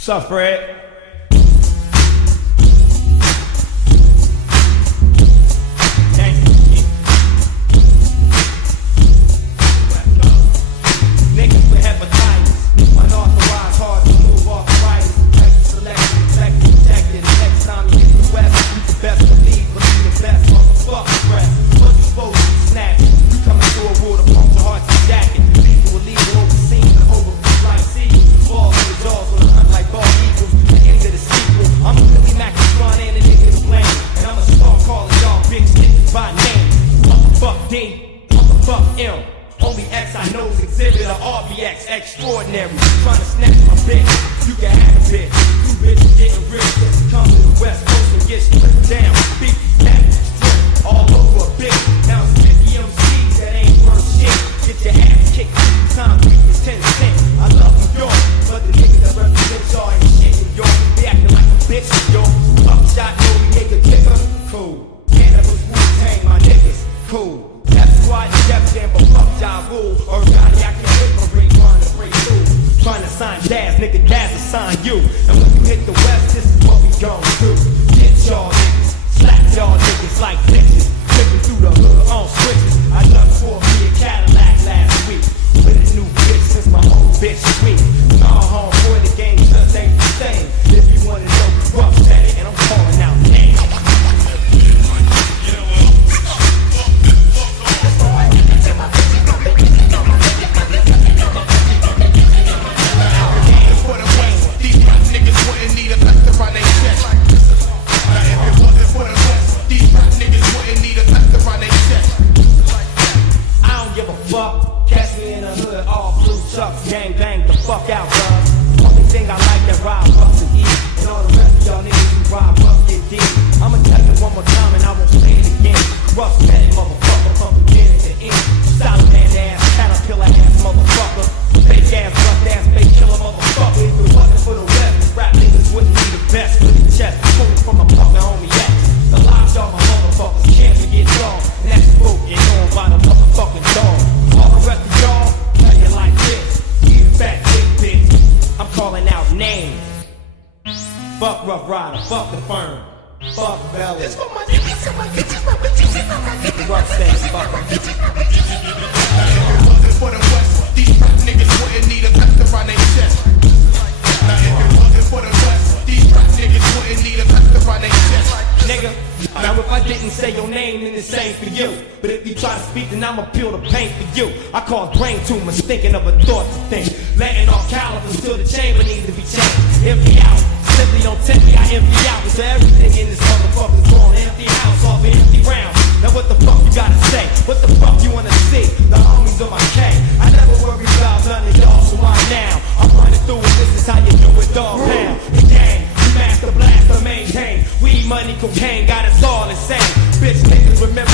Sup Fred? Niggas with hepatitis, unauthorized, hard to move, arthritis. Select, ejected. Next time you hit the west, you the best believe the best. Mothafuck Fred, what you supposed to be snatching? You coming through a wall to puncture hearts and jackin. People will leave overseein, overseein like seagulls. Balls in the jaws with a hunt like bald eagles. The end of the sequel, I'm a milli-mac in front and a nigga's playing. And I'ma start calling y'all bitch niggas by name. Mothafuck D, Mothafuck M. Only X I know is Xzibit or RBX Extraordinary. Trying to snatch my bitch, you can have a bitch. You bitches getting rich, just come to the West Coast and get stripped down. Big snatch, strip all over a bitch. Now it's 50 MCs that ain't worth shit. Get your ass kicked 2 times, 3 is 10 cents. I love New York, but the niggas that represent y'all ain't shit New York. They acting like a bitch New York. Upshot, no nigga, kicker, cool. Cannabis, Wu-Tang, my niggas, cool. That's why the Def Jam, but fuck y'all rule. Or God, I can hit my ring, trying to break through. Trying to sign Daz, nigga, Daz will sign you. And when you hit the West, this is what we gon' do. Get y'all niggas, slap y'all niggas like bitches. Flipping through the hood on switches. I done for me a Cadillac last week. With a new bitch since my old bitch is weak. Nah, homeboy, the game just ain't the same. If you wanna know, Kurupt said it, and I'm calling out names. Catch me in the hood, all blue chucks, gang bang the fuck out, bruh. Only thing I like that ride, bust and eat. And all the rest of y'all niggas who ride, bust, get deep. I'ma tell you one more time and I won't say it again. Rough steady, motherfucker, from beginning to end. Solid man ass, caterpillar ass motherfucker. Fake ass, rough ass, fake killer motherfucker. If it wasn't for the rest, these rap niggas wouldn't be the best. With the chest, pulling from a fucking homie X. The lives y'all my motherfuckers can't forget y'all. And that's spoken on by the motherfucking dog. All the rest of y'all, tell you like this. You fat big bitch, I'm calling out names. Fuck Rough Rider, fuck the firm. Fuck Belly. This for my niggas and my bitches, my bitches and my bitches. Rough says fuck them. If it wasn't for the West, these rap niggas wouldn't need a vest around their chest. Now if it wasn't for the West, these rap niggas wouldn't need a vest around their chest. Nigga, now if I didn't say your name, then it's same for you. But if you try to speak, then I'ma peel the paint for you. I cause brain tumors, thinking of a thought to think. Letting off calibers till the chamber needs to be changed. Empty out, simply don't tempt me, I empty out. So everything in this motherfucker's gone. Empty house, off an empty round. Now what the fuck you gotta say? What the fuck you wanna see? The homies on my K. I never worry about none of y'all, so why now? I'm running through it, this is how you do it, dog pound. The gang, master blaster, maintain. Weed, money, cocaine, got us all insane. Bitch niggas remember